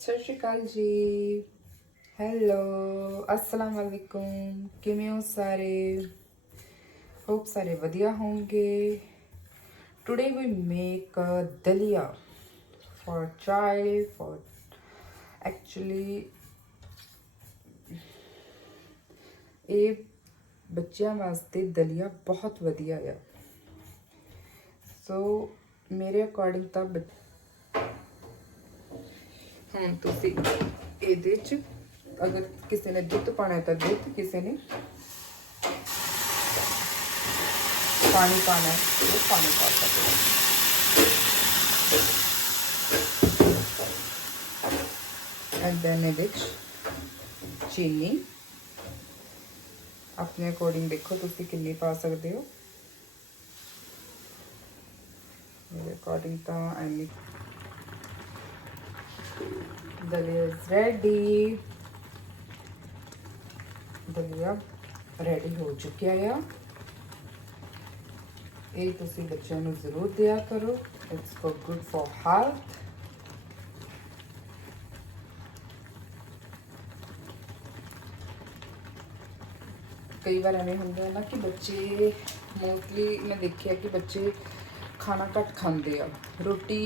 सत श्री अकाल जी। हेलो, अस्सलाम वालेकुम। किवें हो सारे? होप सारे वधिया होंगे। टुडे वी मेक दलिया फॉर चाइल्ड फॉर एक्चुअली ये बच्चों वास्ते दलिया बहुत वधिया है। सो मेरे अकॉर्डिंग तो हम तुसी ਇਹਦੇ ਚ अगर किसी ने दुध पाना है तो दुध, किसी ने पानी पाना है तो पानी पा सकते हैं। एंड देन ਇਹਦੇ ਚ चीनी अपने अकॉर्डिंग देखो तुसी कितनी पा सकते हो। मेरे अकॉर्डिंग तो एनी दलिया इज रेडी। दलिया रेडी हो चुका है। ये तुसी बच्चों को जरूर दिया करो। It's for good for health. कई बार एवं होंगे है ना कि बच्चे मोस्टली मैं देखिए कि बच्चे खाना घट खाते हैं। रोटी